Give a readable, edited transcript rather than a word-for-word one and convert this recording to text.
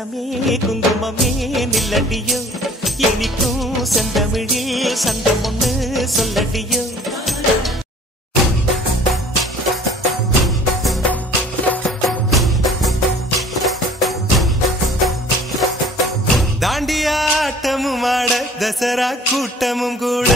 சந்தனமே குங்குமமே நில்லடியோ இனிக்கும் செந்தமிழில் சந்தம் ஒண்ணு சொல்லடியோ தாண்டியாட்டமும் ஆட தசரா கூட்டமும் கூட